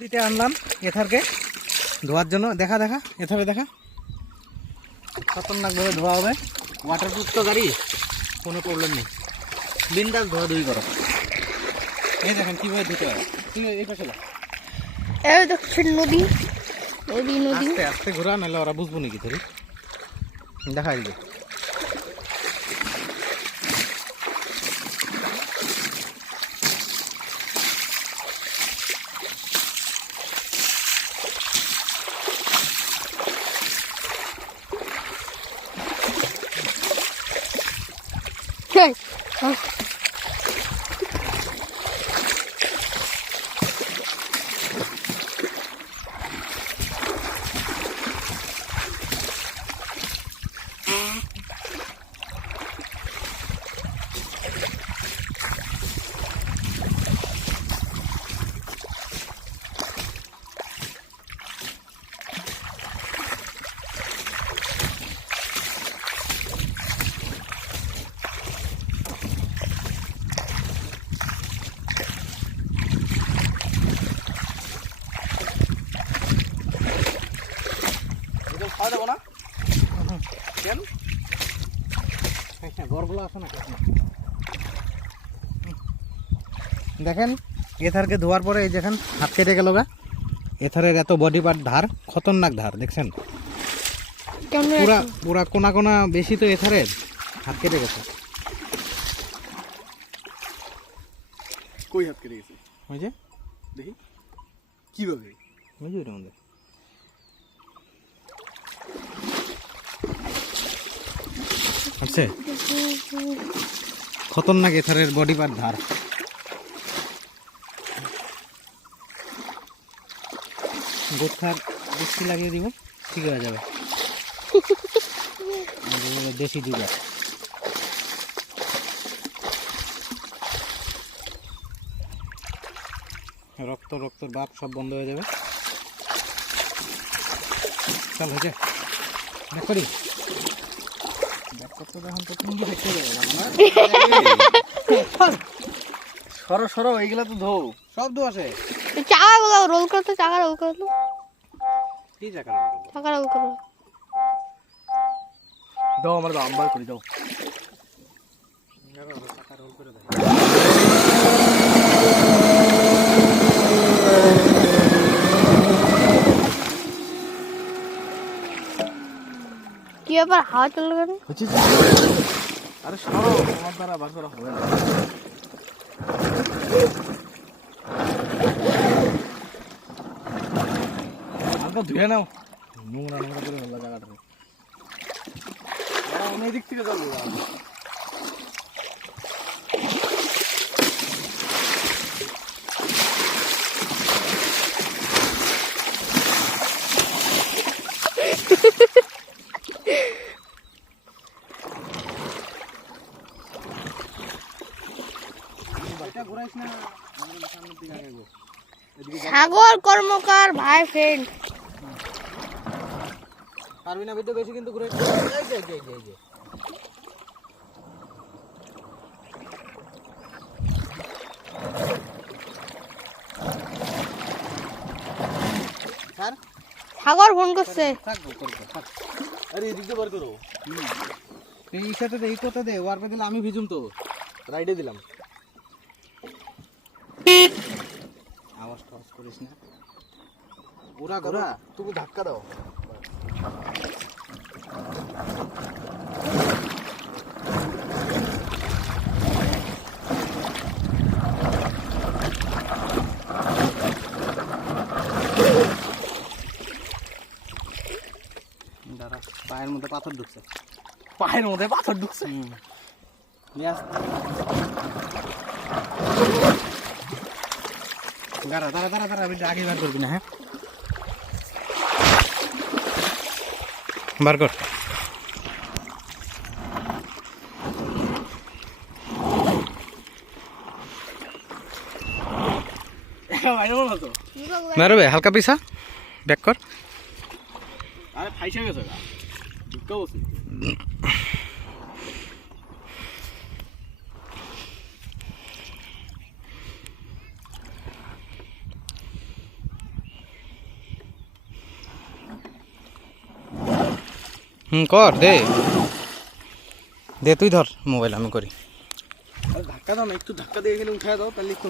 দিতে আনলাম এথারকে ধোয়ার জন্য। দেখা দেখা এথারে দেখা খতরনাকভাবে ধোয়া হবে। ওয়াটারপ্রুফ তো গাড়ি, কোনো প্রবলেম নেই, বিন্দাস ধোয়া ধুই করো। এই দেখেন কীভাবে ধুতে হয়। তুই এই পাশে এই দেখছেন নদী, নদী নদী আস্তে আস্তে ঘোরা, নাহলে ওরা বুঝবো নাকি ধরি। দেখা দিবে খাওয়া দেবো না কেন? গড়গুলো আছে না। দেখেন এথারকে ধোয়ার পরে এই দেখেন হাত কেটে গেল গা। এথারের এত বডি পার্ট ধার, খতরনাক ধার দেখছেন। পুরা পুরা কোনা কোনা বেশি তো এথারের, হাত কেটে গেছে। কই হাত কেটে গেছে? ওই যে দেখি কিভাবে। ওই যে ওইটা আমাদের আছে খতরনাক এথারের বডি পার্ট ধার। গোথার বৃষ্টি লাগিয়ে দিব, ঠিক হয়ে যাবে। দেশি দুধ রক্ত রক্তর বাপ সব বন্ধ হয়ে যাবে। চল হয়েছে ব্যাক করি। ব্যাক করতে তখন তো তুমি দেখতে যাবে সরো সরো, এইগুলা তো ধো, সব ধো আছে। চাকাগুলো রোল করতে, চাকা রোল করতে, কি চাকা চাকা রোল করো। দাও আমার দাও, আমবার করে দাও। চাকা রোল করে দেয়। কি ব্যাপার, হাওয়া চলে গেল? আরে সরো, তোমার দ্বারা বার করা হবে না। হালকা ধুয়ে নাও, নোংরা নোংরা করে হলো জায়গাটা। এই দিক থেকে যাবো। সাগর কর্মকার ভাই ফ্রেন্ড। পারবি না বিদ্যুৎ বেশি কিন্তু ঘুরে। সাগর ফোন করছে। আরে এদিক দিয়ে বার করো। এই সাথে দে, এই কথা দে, ওয়ারপে দিলে আমি ভিজুম তো। রাইডে দিলাম। আওয়াজ টাওয়াজ করিস না। ওরা ঘোরা তুমি ধাক্কা দাও। দাঁড়া, পায়ের মধ্যে পাথর ঢুকছে। পায়ের মধ্যে পাথর ঢুকছে। দাঁড়া দাঁড়া দাঁড়া দাঁড়া, আমি আগে বার করবি না। হ্যাঁ বার কর। মারবে হালকা পিসা, ব্যাক কর। আরে ফাইসে গেছে গা, ঢুকা বসে। কর দে দে তুই ধর মোবাইল আমি করি ধাক্কা দাও না, একটু ধাক্কা দিয়ে এখানে উঠায় দাও, তাহলে একটু